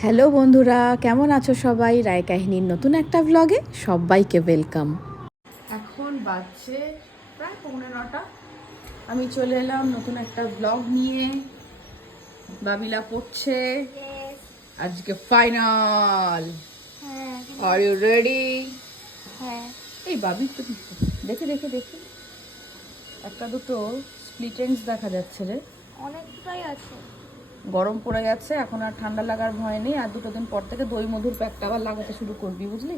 Hello বন্ধুরা কেমন আছো সবাই? রায় কাহিনীর নতুন একটা ব্লগে সবাইকে ওয়েলকাম এখন বাজছে প্রায় পৌনে নটা। আমি চলে এলাম নতুন একটা ব্লগ নিয়ে। বাবিলা পড়ছে। আজকে ফাইনাল হ্যাঁ। আর ইউ রেডি হ্যাঁ। এই বাবি তো দেখে দেখে দেখে। একটা দুটো স্প্লিটেন্স দেখা যাচ্ছে রে। অনেকটাই আছে। গরম পড়ে গেছে এখন আর ঠান্ডা লাগার ভয় নেই আর দুটো দিন পর থেকে দই মধুর প্যাকটা আবার লাগাতে শুরু করবি বুঝলি?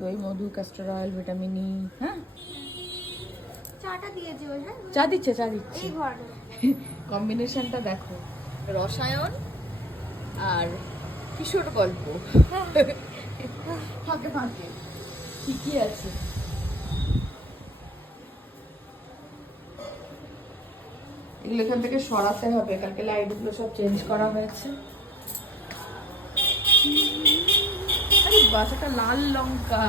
দই মধু ক্যাস্টর অয়েল ভিটামিন ই হ্যাঁ? হ্যাঁ? চা দিচ্ছে চা দিচ্ছে। কম্বিনেশনটা দেখো রসায়ন আর কিশোর গল্প। ফাঁকে ফাঁকে। ঠিকই আছে? এগুলো এখান থেকে সরাতে হবে, কালকে লাইটগুলো সব চেঞ্জ করা হয়েছে। আরে বাসাটা লাল লঙ্কা।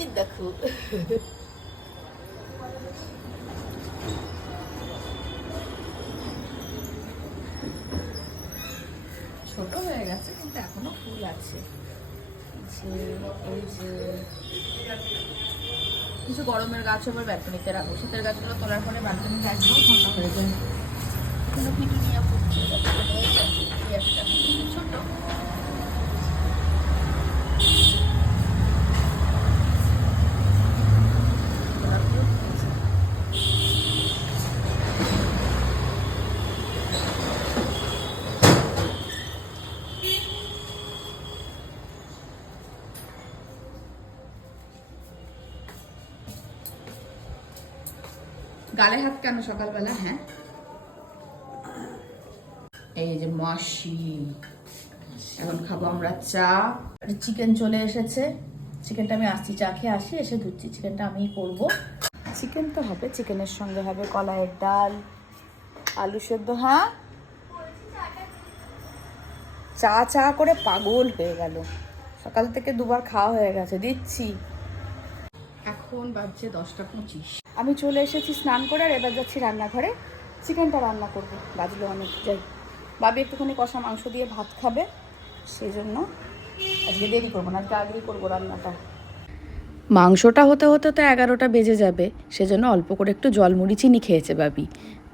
এই দেখো। ছোট হয়ে গেছে, কিন্তু এখনও ফুল আছে। এই যে। কিছু গরমের গাছ আবার ব্যালকনিতে রাখব। শীতের গাছগুলো তোলার পরে ব্যালকনিতে একদম ঠান্ডা হয়ে যায়। পিটুনিয়া গালে হাত কেন সকালবেলা? হ্যাঁ? এই যে মাসি এখন খাব আমরা চা। চিকেন চলে এসেছে। চিকেনটা আমি আসছি চা খেয়ে আসি এসে ধুচ্ছি। চিকেনটা আমিই করব। চিকেন তো হবে চিকেনের সঙ্গে হবে কলাইয়ের ডাল আলু সেদ্ধ হ্যাঁ? চা চা করে পাগল হয়ে গেল। সকাল থেকে দুবার খাওয়া হয়ে গেছে দিচ্ছি। এখন বাজছে দশটা পঁচিশ। আমি চলে এসেছি স্নান করে এবার যাচ্ছি রান্নাঘরে। চিকেনটা রান্না করব। বাজলো অনেক, যাই। বাবি একটুখানি কষা মাংস দিয়ে ভাত খাবে সেই জন্য আজকে দেরি করব না, আজকে আগেই করব রান্নাটা। মাংসটা হতে হতে তো এগারোটা বেজে যাবে, সেজন্য অল্প করে একটু জলমুড়ি চিনি খেয়েছে বাবি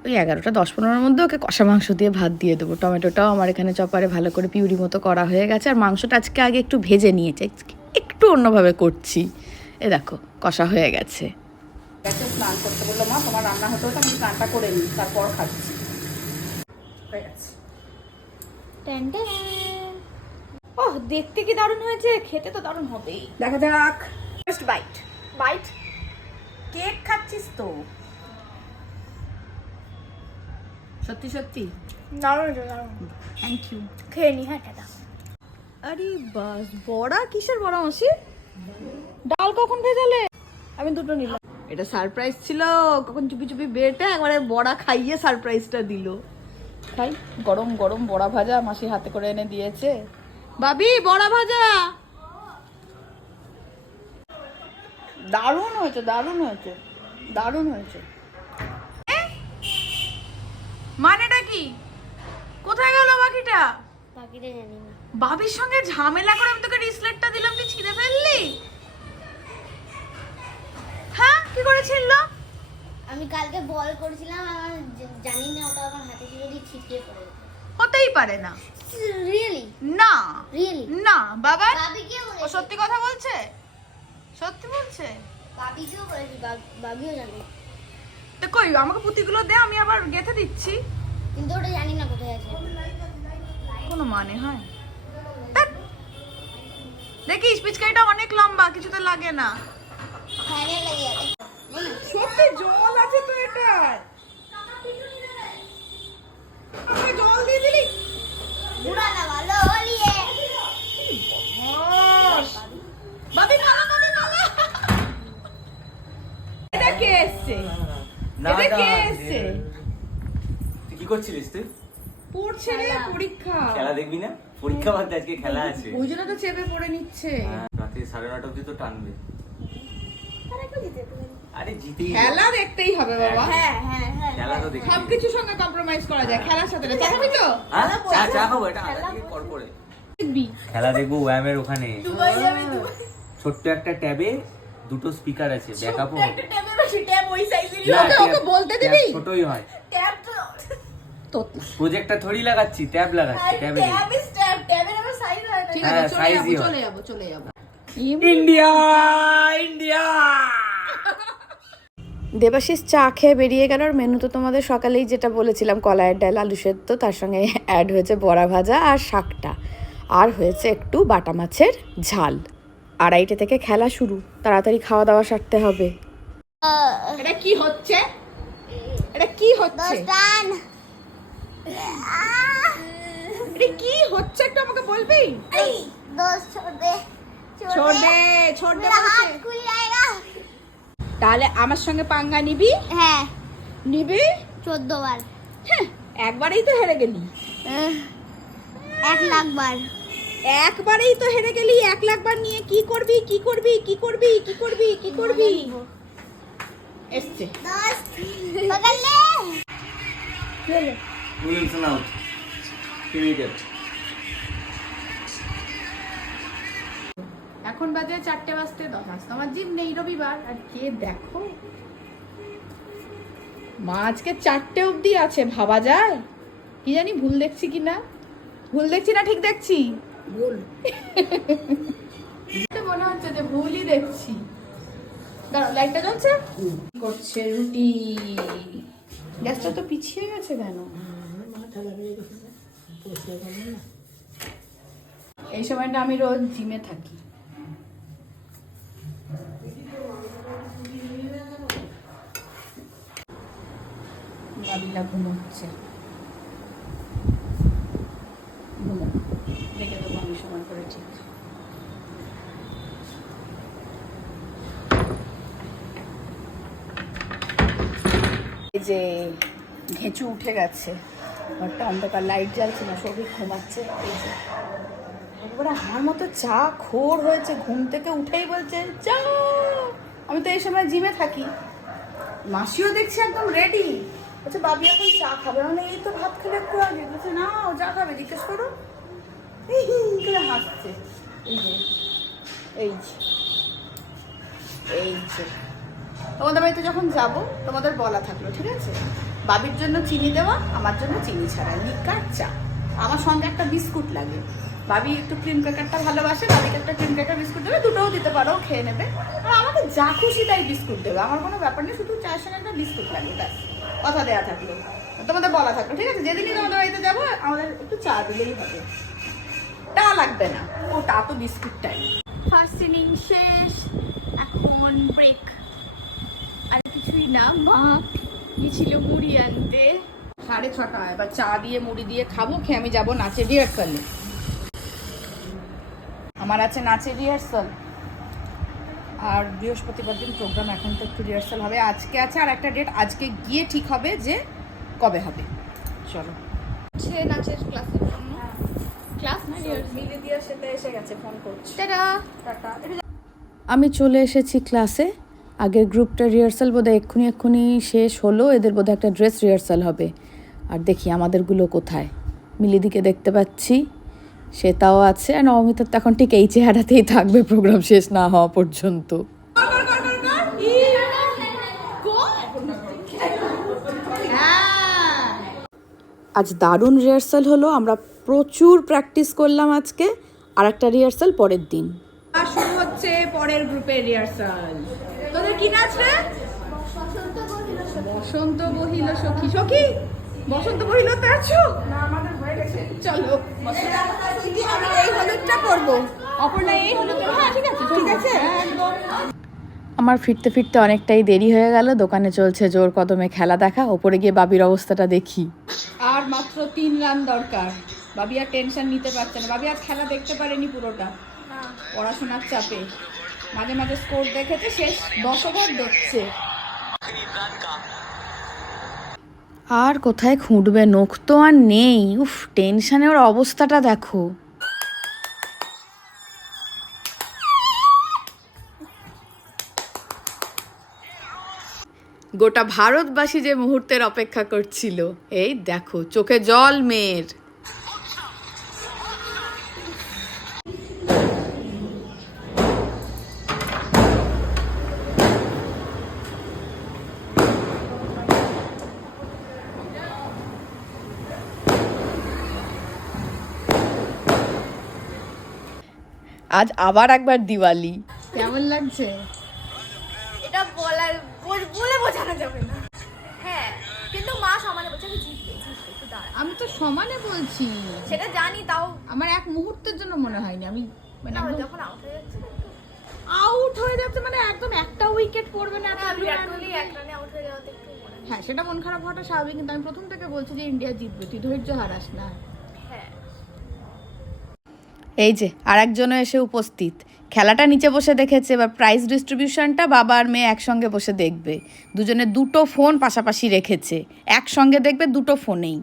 ওই এগারোটা দশ পনেরোর মধ্যে ওকে কষা মাংস দিয়ে ভাত দিয়ে দেবো। টমেটোটাও আমার এখানে চপারে ভালো করে পিউরি মতো করা হয়ে গেছে, আর মাংসটা আজকে আগে একটু ভেজে নিয়েছে একটু অন্যভাবে করছি। এ দেখো, কষা হয়ে গেছে। গেছে স্নান করতে বলল মা তোমার রান্না হতে হতে আমি স্নানটা করে নিই তারপর খাচ্ছি। হয়ে গেছে ওহ দেখতে কি দারুণ হয়েছে? খেতে তো দারুণ হবেই। দেখা যাক ফার্স্ট বাইট বাইট কেক খাচ্ছিস তো? সত্যি সত্যি? দারুণ দারুণ। থ্যাংক ইউ খেয়ে নি হ্যাঁ টাটা। আরে বাস বড়া? কিসের বড়া মাসি? ডাল কখন ভেজালে? আমি দুটো নিলাম। এটা সারপ্রাইজ ছিল। কখন চুপি চুপি বেটে একবারে বড়া খাইয়ে সারপ্রাইজটা দিল। খাই গরম গরম বড়া ভাজা মাসি হাতে করে এনে দিয়েছে। বাবি বড়া ভাজা! দারুণ হয়েছে দারুণ হয়েছে দারুণ হয়েছে। মানেটা কি? কোথায় গেল বাকিটা? বাকিটা জানি না। বাবির সঙ্গে ঝামেলা করে আমি তোকে রিসলেটটা দিলাম তুই ছিঁড়ে ফেললি হ্যাঁ কি করে ছিঁড়লো আমি কালকে বল করেছিলাম আমার জানি না ওটা আমার হাতে দিয়ে ছিটকে পড়ে হতেই পারে না। রিয়েলি না। রিয়েলি না বাবা। বাবি কে ও সত্যি কথা বলছে? সত্যি বলছে? বাবি কেও বলেছি বাব- বাবিও জানে। তো কই আমাকে পুঁতিগুলো দে আমি আবার গেথে দিচ্ছি। কিন্তু ওটা জানি না কোথায় আছে। কোনো মানে হয়। দেখিস পিচকারিটা অনেক লম্বা কিছুতে লাগে না। ফ্যানে লেগে যাবে জল আছে তো এটায়। জল দিয়ে দিলি? কে করছিলিস তুই? পড়ছে রে পরীক্ষা। খেলা দেখবি না? পরীক্ষা বাদ আজকে খেলা আছে। ওই জন্য তো চেপে পড়ে নিচ্ছে। হ্যাঁ, রাতে সাড়ে নটা অব্দি তো টানবে। আরে জিতেই খেলা দেখতেই হবে বাবা। হ্যাঁ হ্যাঁ হ্যাঁ খেলা তো দেখি সবকিছুর সঙ্গে কম্প্রোমাইজ করা যায় খেলার সাথে চা খাবি তো? হ্যাঁ? চা চা খাব এটা আধা থেকে কর করে। দেখবি। খেলা দেখব ওয়ামের ওখানে। দুবাই যাবে দুবাই। ছোট্ট একটা ট্যাবে দুটো স্পিকার আছে ব্যাকআপও হবে একটা ট্যাবে বেশি ট্যাব ওই সাইজেরই না, ওকে- ওকে বলতে দিবি? ছোটই হয়। ট্যাব তো। প্রজেক্টটা থড়ি লাগাচ্ছি ট্যাব লাগাচ্ছি ট্যাবে ট্যাব ইজ ট্যাব ট্যাবের আবার সাইজ হয় না। ঠিক হ্যাঁ, আছে চলে যাব চলে যাব চলে যাব। India India! দেবাশিস চা খেয়ে বেরিয়ে গেল আর মেনু তো তোমাদের সকালেই যেটা বলেছিলাম কলায়ের ডাল আলু সেদ্ধ তার সঙ্গে অ্যাড হয়েছে বড়া ভাজা আর শাকটা। আর হয়েছে একটু বাটা মাছের ঝাল। আড়াইটে থেকে খেলা শুরু তাড়াতাড়ি খাওয়া দাওয়া সারতে হবে। এটা কি হচ্ছে? এটা কি হচ্ছে? এটা কি হচ্ছে একটু আমাকে বলবি? হাত খুলে যায়গা তাহলে আমার সঙ্গে পাঙ্গা নিবি? হ্যাঁ। নিবি? চোদ্দ বার একবারেই তো হেরে গেলি। এক লাখ বার। একবারেই তো হেরে গেলি এক লাখ বার নিয়ে কি করবি কি করবি কি করবি কি করবি কি করবি? এসছে। এখন বাজে চারটে বাজতে দশ। আসতে আমার জিম নেই রবিবার আর কে দেখো? মা আজকে চারটে অবধি আছে ভাবা যায়? কি জানি ভুল দেখছি কি না? ভুল দেখছি না ঠিক দেখছি? ভুল। মনে হচ্ছে যে ভুলই দেখছি। দাঁড়াও লাইটটা জ্বলছে? করছে রুটি। গ্যাসটা তো পিছিয়ে গেছে কেন? এই সময়টা আমি রোজ জিমে থাকি। বাবিলা ঘুমোচ্ছে। ঘুমো। আমি সময় করে ঠিক। যে ঘেঁচু উঠে গেছে। ঘরটা অন্ধকার লাইট জ্বালছে না, সবই ঘুমাচ্ছে। এই যে এবারে আমার মতো চা খোর হয়েছে, ঘুম থেকে উঠেই বলছে, চা! আমি তো এই সময় জিমে থাকি। মাসিও দেখছি একদম রেডি আচ্ছা বাবি এখন চা খাবে? মানে এই তো ভাত খেলে একটু আগে। বলছে, না, ও চা খাবে, জিজ্ঞেস করো। করে হাসছে। এই যে এই যে এই যে। তোমাদের বাড়িতে যখন যাব, তোমাদের বলা থাকল, ঠিক আছে? বাবির জন্য চিনি দেওয়া, আমার জন্য চিনি ছাড়া। লিকার চা। আমার সঙ্গে একটা বিস্কুট লাগে। বাবি একটু ক্রিম ক্র্যাকারটা ভালোবাসে বাবিকে একটা ক্রিম ক্র্যাকার বিস্কুট দেবে দুটোও দিতে পারো খেয়ে নেবে। আর আমাকে যা খুশি তাই বিস্কুট দেবে আমার কোনো ব্যাপার নেই শুধু চায়ের সঙ্গে একটা বিস্কুট লাগে ব্যাস। কথা দেওয়া থাকল। তোমাদের বলা থাকল ঠিক আছে? যেদিনই তোমাদের বাড়িতে যাব আমাদের একটু চা দিলেই হবে। তা লাগবে না। ও তা তো বিস্কুটটাই ফার্স্ট ইনিং শেষ এখন ব্রেক আর কিছুই না মা। গেছিল মুড়ি আনতে। সাড়ে ছটা এবার চা দিয়ে মুড়ি দিয়ে খাব খেয়ে আমি যাব নাচের রিহার্সালে আমার আছে নাচের রিহার্সাল আর বৃহস্পতিবার দিন প্রোগ্রাম এখন তো একটু রিহার্সাল হবে। আজকে আছে আর একটা ডেট আজকে গিয়ে ঠিক হবে যে কবে হবে। চলো। নাচের ক্লাসের জন্য। ক্লাস না মিলি দিয়ে এসে গেছে ফোন করছি। টাটা। টাটা। আমি চলে এসেছি ক্লাসে আগের গ্রুপটা রিহার্সাল বোধহয় এক্ষুনি এক্ষুনি শেষ হলো। এদের বোধহয় একটা ড্রেস রিহার্সাল হবে। আর দেখি আমাদেরগুলো কোথায়। মিলিদিকে দেখতে পাচ্ছি। শ্বেতাও আছে আর নবমিতার তো এখন ঠিক এই চেহারাতেই থাকবে প্রোগ্রাম শেষ না হওয়া পর্যন্ত। আজ দারুণ রিহার্সাল হলো আমরা প্রচুর প্র্যাকটিস করলাম আজকে আর একটা রিহার্সাল পরের দিন। শুরু হচ্ছে পরের গ্রুপের রিহার্সাল তোদের কি নাচ রে? বসন্ত বহিল সখী সখী। বসন্ত বহিল তো আছো? না আমাদের চলো। আমি এই হলুদটা করব অপর্ণা এই হলুদটা হ্যাঁ ঠিক আছে ঠিক আছে? একদম। আমার ফিরতে ফিরতে অনেকটাই দেরি হয়ে গেল। দোকানে চলছে জোর কদমে খেলা দেখা। ওপরে গিয়ে বাবির অবস্থাটা দেখি। আর মাত্র তিন রান দরকার। বাবি আর টেনশন নিতে পারছে না। বাবি আর খেলা দেখতে পারেনি পুরোটা। পড়াশোনার চাপে। মাঝে মাঝে স্কোর দেখেছে শেষ দশ ওভার দেখছে আর কোথায় খুঁটবে? নখ তো আর নেই। উফ টেনশানে ওর অবস্থাটা দেখো। গোটা ভারতবাসী যে মুহূর্তের অপেক্ষা করছিল, এই দেখো, চোখে জল মেয়ের। আজ আবার একবার দিওয়ালি। কেমন লাগছে? এটা বলার বল- বলে বোঝানো যাবে না। হ্যাঁ কিন্তু মা সমানে বলছে আমি জিতবে আমি তো সমানে বলছি। সেটা জানি তাও আমার এক মুহূর্তের জন্য মনে হয়নি। আমি মানে যখন আউট হয়ে যাচ্ছে আউট হয়ে যাচ্ছে মানে একদম একটা উইকেট পড়বে না না বিরাট কোহলি এক রানে আউট হয়ে যাওয়াতে মনে হয়। হ্যাঁ সেটা মন খারাপ হওয়াটা স্বাভাবিক কিন্তু আমি প্রথম থেকে বলছি যে ইন্ডিয়া জিতবে। তুই ধৈর্য হারাস না। হ্যাঁ এই যে আর একজনও এসে উপস্থিত। খেলাটা নিচে বসে দেখেছে, এবার প্রাইজ ডিস্ট্রিবিউশনটা বাবা আর মেয়ে একসঙ্গে বসে দেখবে। দুজনে দুটো ফোন পাশাপাশি রেখেছে। একসঙ্গে দেখবে দুটো ফোনেই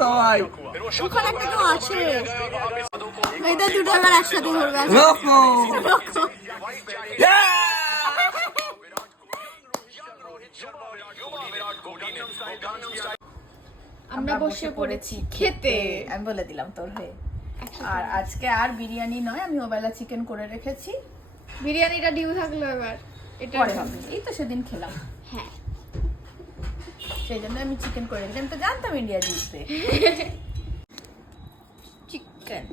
সবাই ওখানে একটা কেউ আছে এটা দুটো আবার একসাথে ঘুরবে আমরা বসে পড়েছি খেতে। আমি বলে দিলাম তোর হয়ে আর আজকে আর বিরিয়ানি নয় আমি ওবেলা চিকেন করে রেখেছি। বিরিয়ানিটা ডিউ থাকল এবার। এটা হবে। এই তো সেদিন খেলাম। হ্যাঁ। সেই জন্য আমি চিকেন করে আমি তো জানতাম ইন্ডিয়া জিতবে। চিকেন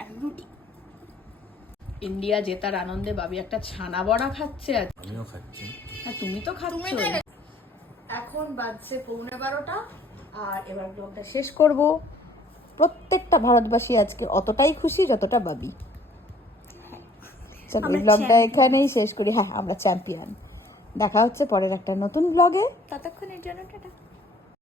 আর রুটি। ইন্ডিয়া জেতার আনন্দে বাবি একটা ছানা বড়া খাচ্ছে আজ। আমিও খাচ্ছি। হ্যাঁ তুমি তো খাচ্ছ। এখন বাজছে পৌনে বারোটা। আর এবার ব্লগটা শেষ করব। প্রত্যেকটা ভারতবাসী আজকে অতটাই খুশি যতটা বাবি। চলো এই ব্লগটা এখানেই শেষ করি। হ্যাঁ আমরা চ্যাম্পিয়ন দেখা হচ্ছে পরের একটা নতুন ব্লগে ততক্ষণের জন্য টাটা।